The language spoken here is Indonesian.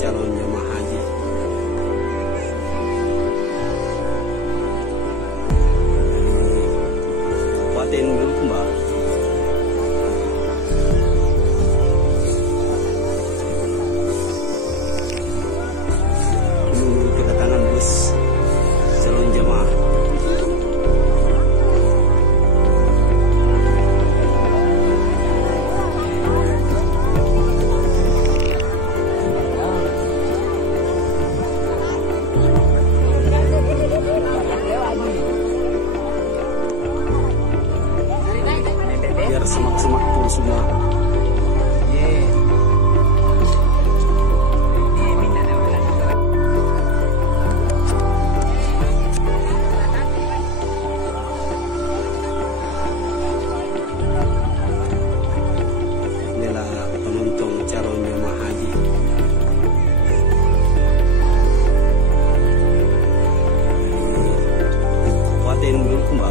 calon jemaah haji Kabupaten Bulukumba. Menunggu kedatangan bus calon jemaah. Biar semak-semak pun semua. Inilah penonton calon jemaah haji. Kabupaten Bulukumba.